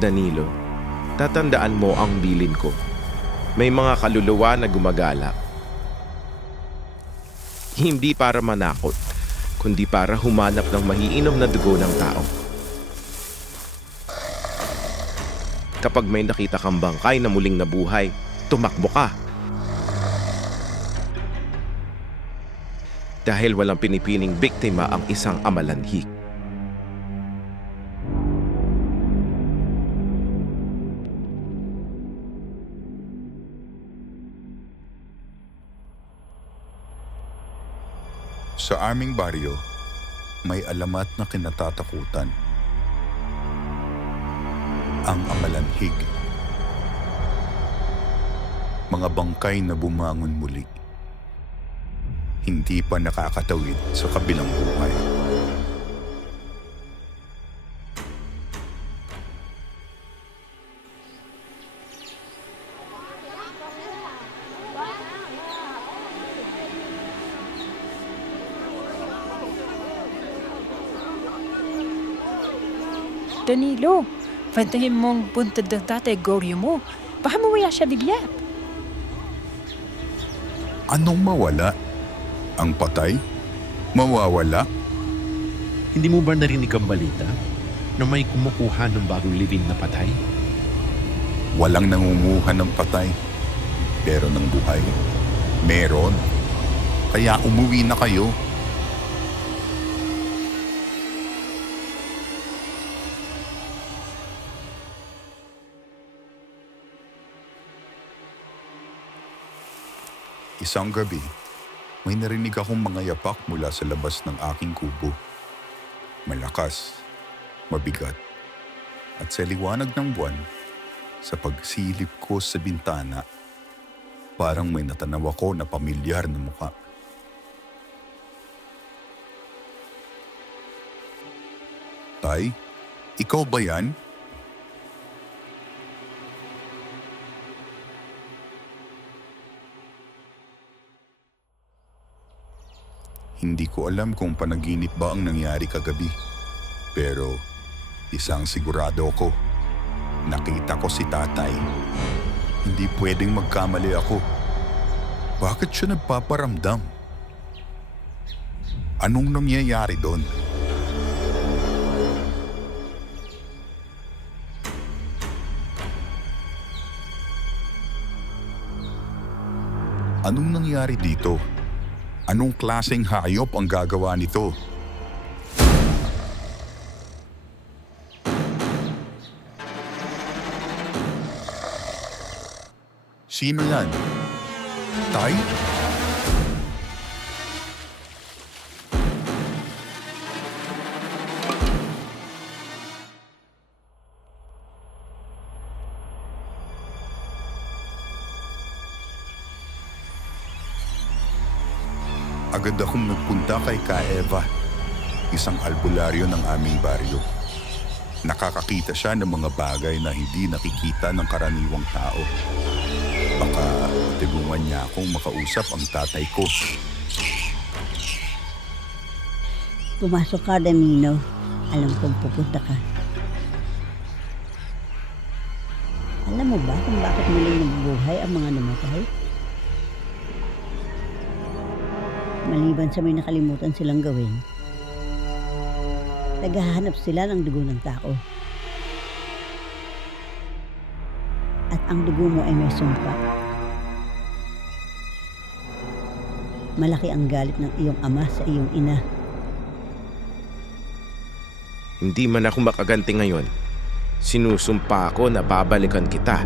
Danilo, tatandaan mo ang bilin ko. May mga kaluluwa na gumagala. Hindi para manakot, kundi para humanap ng maiinom na dugo ng tao. Kapag may nakita kang bangkay na muling nabuhay, tumakbo ka. Dahil walang pinipiling biktima ang isang amalanhik. Sa aming baryo, may alamat na kinatatakutan. Ang amalanhig. Mga bangkay na bumangon muli. Hindi pa nakakatawid sa kabilang buhay. Danilo, fantahin mong buntad ng tatay Goryo mo. Baka mawala siya bigla. Anong mawala? Ang patay? Mawawala? Hindi mo ba narinig ang balita na may kumukuha ng bagong living na patay? Walang nangunguha ng patay. Pero ng buhay, meron. Kaya umuwi na kayo. Isang gabi, may narinig akong mga yapak mula sa labas ng aking kubo. Malakas, mabigat, at sa liwanag ng buwan, sa pagsilip ko sa bintana, parang may natanaw ako na pamilyar na mukha. Tay, ikaw ba yan? Hindi ko alam kung panaginip ba ang nangyari kagabi. Pero isang sigurado ako. Nakita ko si tatay. Hindi pwedeng magkamali ako. Bakit siya nagpaparamdam? Anong nangyayari doon? Anong nangyari dito? Anong klaseng hayop ang gagawa nito? Sino yan? Tay? Agad akong nagpunta kay Ka Eva, isang albularyo ng aming baryo. Nakakakita siya ng mga bagay na hindi nakikita ng karaniwang tao. Baka tulungan niya akong makausap ang tatay ko. Pumasok ka, Danilo. Alam kong pupunta ka. Alam mo ba kung bakit muling nabubuhay ang mga namatay? Maliban sa may nakalimutan silang gawin, naghahanap sila ng dugo ng tao. At ang dugo mo ay may sumpa. Malaki ang galit ng iyong ama sa iyong ina. Hindi man ako makaganti ngayon. Sinusumpa ako na babalikan kita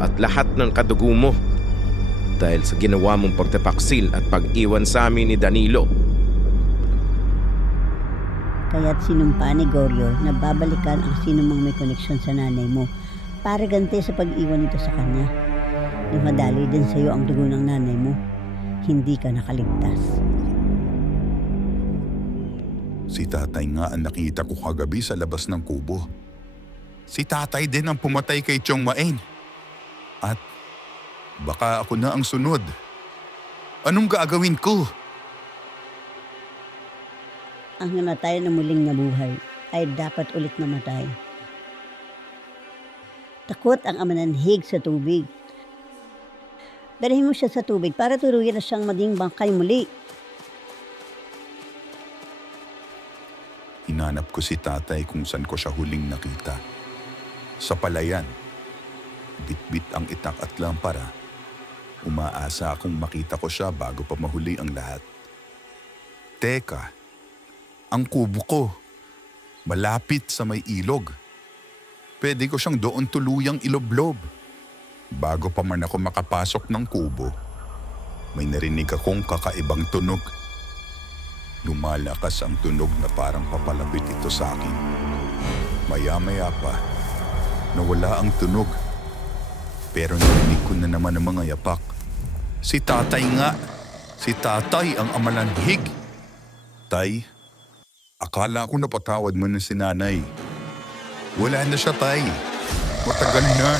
at lahat ng kadugo mo dahil sa ginawa mong pagtapaksil at pag-iwan sa amin ni Danilo. Kaya't sinumpa ni Goryo na babalikan ang sinumang may koneksyon sa nanay mo para ganti sa pag-iwan nito sa kanya. Na madali din sa iyo ang dugo ng nanay mo. Hindi ka nakaligtas. Si tatay nga ang nakita ko kagabi sa labas ng kubo. Si tatay din ang pumatay kay Chong Maeng. At baka ako na ang sunod. Anong gagawin ko? Ang namatay na muling nabuhay ay dapat ulit namatay. Takot ang amananhig sa tubig. Dalahin mo siya sa tubig para tuluyan na siyang maging bangkay muli. Hinanap ko si tatay kung saan ko siya huling nakita. Sa palayan. Bit-bit ang itak at lampara. Umaasa akong makita ko siya bago pa mahuli ang lahat. Teka, ang kubo ko. Malapit sa may ilog. Pwede ko siyang doon tuluyang iloblob. Bago pa man ako makapasok ng kubo, may narinig akong kakaibang tunog. Lumalakas ang tunog na parang papalapit ito sa akin. Maya-maya pa, nawala ang tunog. Pero narinig ko na naman ang mga yapak. Si tatay nga! Si tatay ang amalanhig! Tay, akala ko napatawad mo na si nanay. Wala na siya, tay. Matagal na.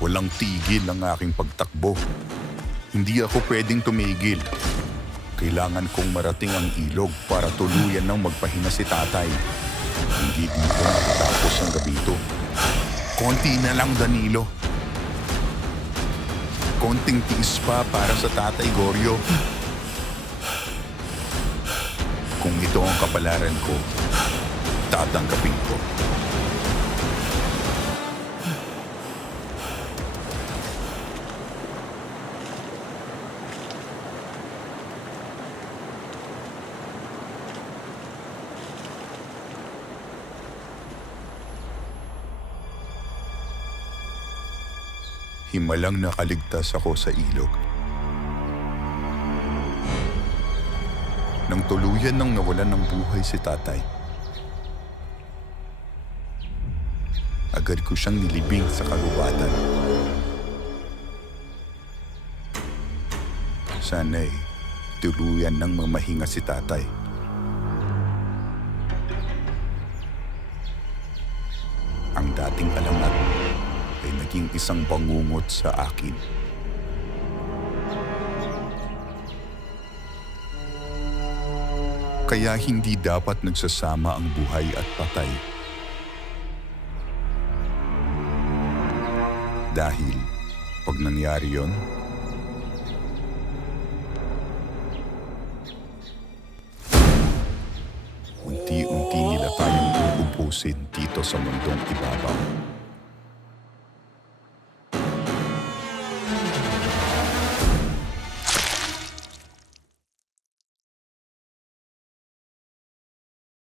Walang tigil ang aking pagtakbo. Hindi ako pwedeng tumigil. Kailangan kong marating ang ilog para tuluyan ng magpahinga si tatay. Hindi dito natatapos ang gabi ito. Konti na lang, Danilo. Konting tiis pa para sa tatay Goryo. Kung ito ang kapalaran ko, tatanggapin ko. Himalang nakaligtas ako sa ilog. Nang tuluyan nang nawalan ng buhay si tatay, agad ko siyang nilibing sa kagubatan. Sana'y tuluyan nang mamahinga si tatay. Ang dating alangat ay naging isang bangungot sa akin. Kaya hindi dapat nagsasama ang buhay at patay. Dahil pag nangyari yon, unti-unti nila tayong uubusin dito sa mundong ibabaw.